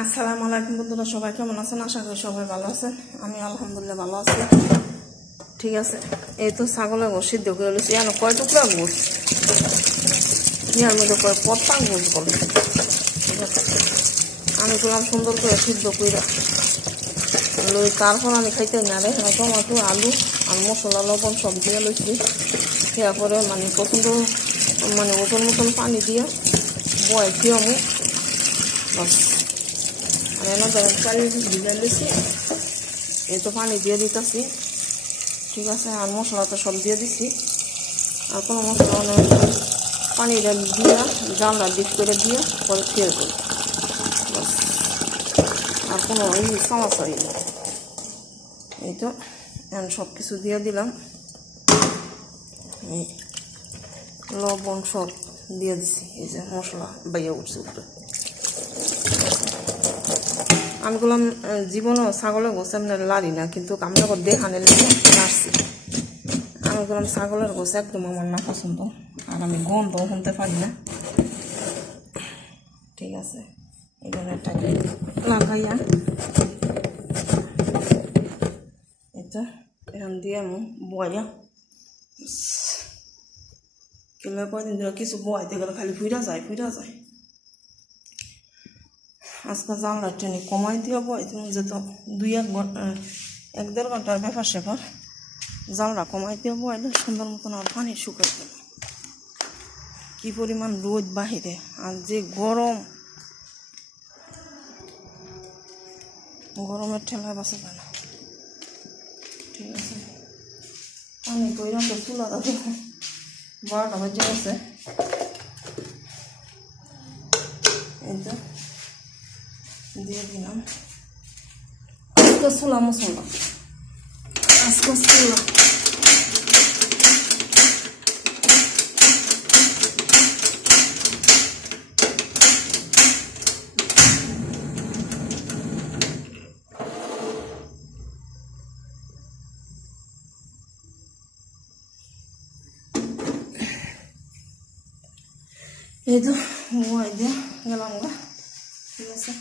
আসসালামু আলাইকুম বন্ধুরা, সবাই কেমন আছেন? আশা করি সবাই ভালো আছেন। আমি আলহামদুলিল্লাহ ভালো আছি। ঠিক আছে, এই তো ছাগলের গোশ সিদ্ধ করে লুছি। এখন কয় টুকরা গোশ, ইয়ার মধ্যে কয় পত্তা গোশ বলে। ঠিক আছে, আমি করলাম সুন্দর করে সিদ্ধ করে লই। তারপর আমি খাইতে না রে টমাটো, আলু আর মশলা লবণ সব দিয়ে লইছি। তারপরে পছন্দ ওজন মতন পানি দিয়ে বয়সি আমি বাস। আর এনে ধরেন 4 ভিজা দিয়েছি, এই তো পানি দিয়ে দিতেছি। ঠিক আছে, আর মশলা তো সব দিয়ে দিছি। আর কোনো মশলা পানিটা দিয়ে জানলা ডিপ করে দিয়ে পরে ফের করি বাস। আর কোনো সমস্যা হয়নি। এই তো এখন সব কিছু দিয়ে দিলাম, লবণ সব দিয়ে দিছি। এই যে মশলা বাইয়া উঠছে উপরে। আমি বললাম জীবনও ছাগলের গোছ এমনি লাড়ি না, কিন্তু আমি যখন দেখানে নাড়ছি। আমি বললাম ছাগলের গোছ একদম আমার না পছন্দ, আর আমি গন্ধ শুনতে পারি না। ঠিক আছে, এখানে এটাকে লাগাইয়া এটা এখন দিয়ে আমি বয়া কেলে কয়দিন ধরে কিছু বয়াইতে গেলে খালি ফুইরা যায়। আজকে জানলার ট্রেনে কমাই দিয়ে বয়াইতে যেত 1-1.5 ঘন্টার ব্যাপার সেপার। জানলা কমাই দিয়ে বয়াইলে সুন্দর মতন আর পানি শুকাই গেল। কি পরিমাণ রোদ বাহিরে, আর যে গরমের ঠেলায় বাঁচা যায় না। ঠিক আছে, পানি কইরা তো চুলা দাদা 12টা বেজে গেছে। এই তো দিয়ে দিলাম আজকে ছোলা মশলা। এই তো বয় দিয়ে গেলাম গা। ঠিক আছে,